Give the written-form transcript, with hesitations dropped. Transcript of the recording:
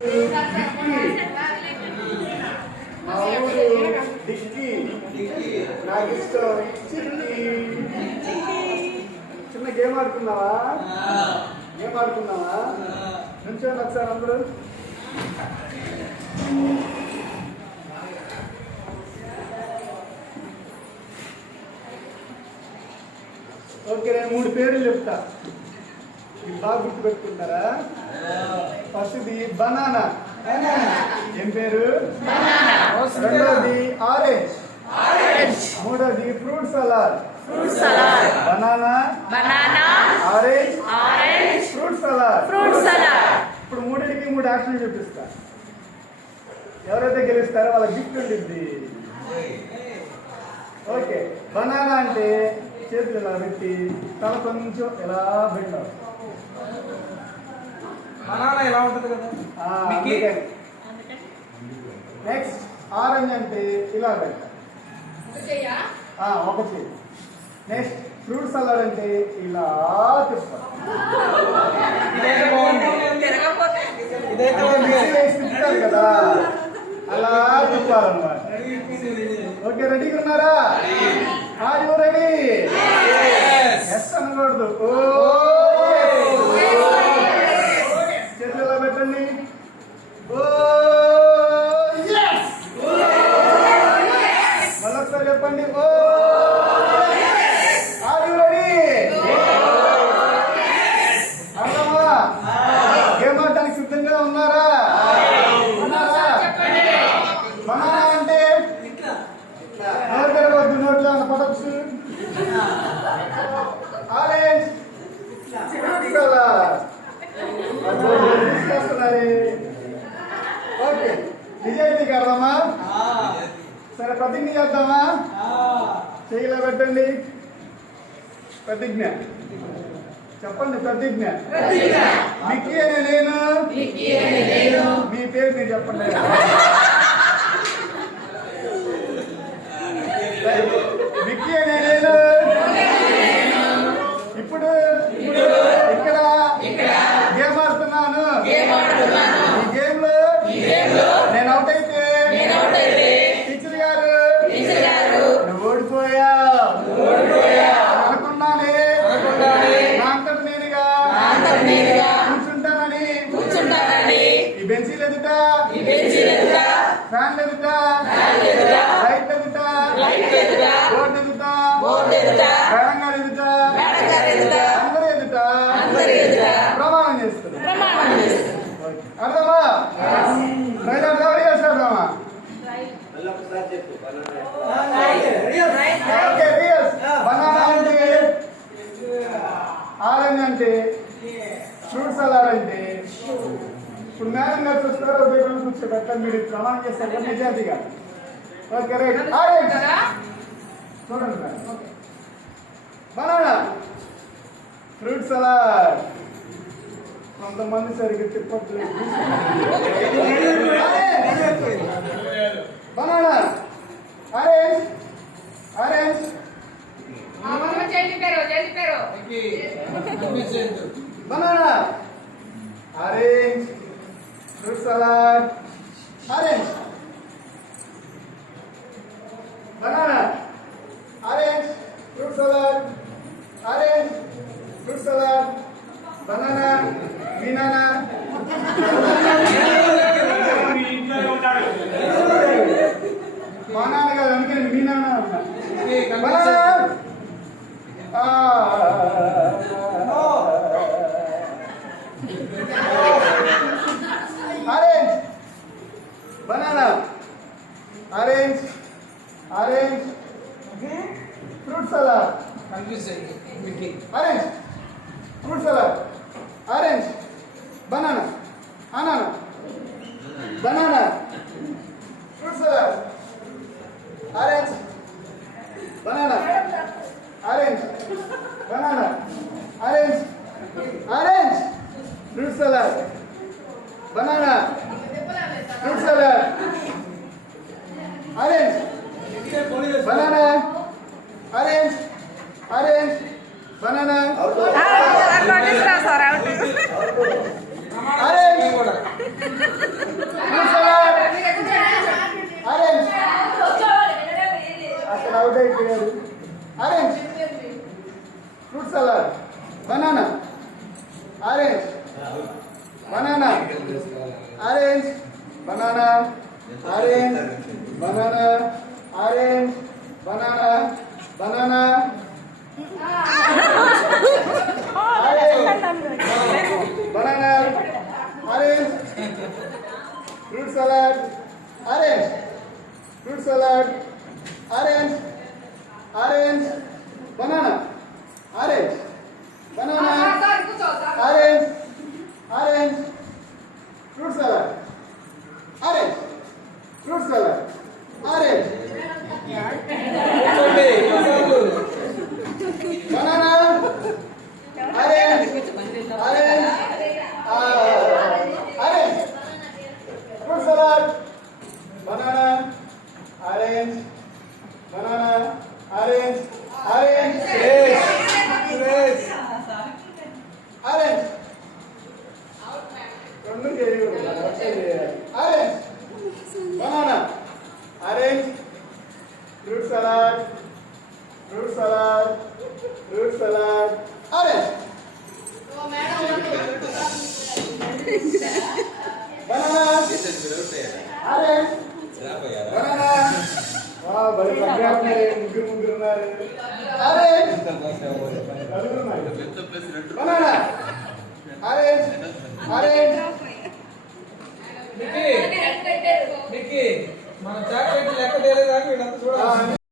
మా ఊరు డిక్కీ, నాకు ఇష్టం చిట్టి. చిన్న గేమ్ ఆడుకున్నావా? నుంచోండి ఒకసారి అందరూ. ఓకే, నేను 3 పేర్లు చెప్తా, బాగా గుర్తు పెట్టుకుంటారా? ఫస్ట్ది బనానా, ఏం పేరు? రెండోది ఆరెంజ్, మూడోది fruit salad. Banana, orange, fruit salad. ఇప్పుడు 3కి 3 ఆప్షన్లు చూపిస్తా. ఎవరైతే గెలుస్తారో వాళ్ళ గిఫ్ట్ ఉంటుంది. ఓకే, బనానా అంటే చేతులు ఇలా పెట్టి తల కొంచెం ఎలా పెట్టాలి. బనానా ఎలా ఉంటుంది కదా. నెక్స్ట్ ఆరెంజ్ అంటే ఇలా పెట్టాలి, ఒకటి. నెక్స్ట్ ఫ్రూట్ సలాడ్ అంటే ఇలా తిప్పాలి. తిప్పాలి కదా, అలా తిప్పాలన్నమాట. ఓకే, రెడీగా ఉన్నారా? Are you ready? ఎస్ అనకూడదు. చేతులు ఎలా పెట్టండి. మళ్ళొకసారి చెప్పండి. Are you ready? అర్థమా? గేమ్ ఆడడానికి సిద్ధంగా ఉన్నారా? బనానా అంటే నోరు తెరవద్దు, నోట్లో ఉన్న పటక్స్. ఆరెంజ్ ఓకే, నిజాయితీకి అర్థమా? సరే, ప్రతిజ్ఞ చేద్దామా? చేయలే పెట్టండి. ప్రతిజ్ఞ చెప్పండి. ప్రతిజ్ఞ. మిక్కీ అనే నేను, మీ పేరు మీరు చెప్పండి. మిక్కీ అనే నేను ఇప్పుడు ఇక్కడ గేమ్ ఆడుతున్నాను. ఈ గేమ్ లో నేను అవుట్ అయితే టీచర్ గారు నువ్వు ఓడిపోయావు అనుకున్నానే. నా అంతట నేనుగా కూర్చుంటానని ఈ బెంచీలు ఎదుట, ఫ్యాన్లు ఎదుట, లైట్ ఎదుట, బోర్డు ఎదుట, మేడం గారు ఎదుట, అందరూ ఎదుట ప్రమాణం చేస్తారు. అర్థమా? ఎవరు చేస్తారమ్మా? బనానా అంటే, ఆరెంజ్ అంటే, ఫ్రూట్ సలాడ్ అంటే. ఇప్పుడు మేడం గారు చూస్తారో దగ్గర కూర్చోబెట్టాలి. మీరు ప్రమాణం చేస్తారు నిజాతిగా. Okay, right. ఆరెంజ్ చూడండి మేడం. Banana, fruit salad. కొంతమంది సరిగ్గా తిప్పట్లేదు. Banana, orange, banana, orange, fruit salad. Orange, banana, orange, fruit salad. Orange, fruit salad. Banana, మీ నాన్న. మా నాన్న కాదు, అందుకే మీ నాన్న అన్నా. Banana, orange, banana, orange, fruit salad. Orange, fruit salad. Orange, banana, banana, fruit salad. Orange, banana, orange, banana, orange, fruit salad. Banana, fruit salad. Orange, banana, orange, banana. Orange, orange banana orange banana orange banana banana banana orange fruit salad orange fruit salad orange orange banana orange banana orange orange fruit salad orange fruit salad orange banana orange orange orange fruit salad banana orange banana orange orange orange రెండు orange banana orange fruit salad fruit salad fruit salad orange banana orange banana బలి ముగ్గురు ఉన్నారు orange banana orange orange మన chocolate లెక్క తెలియదు కానీ వీళ్ళంతా చూడాలి.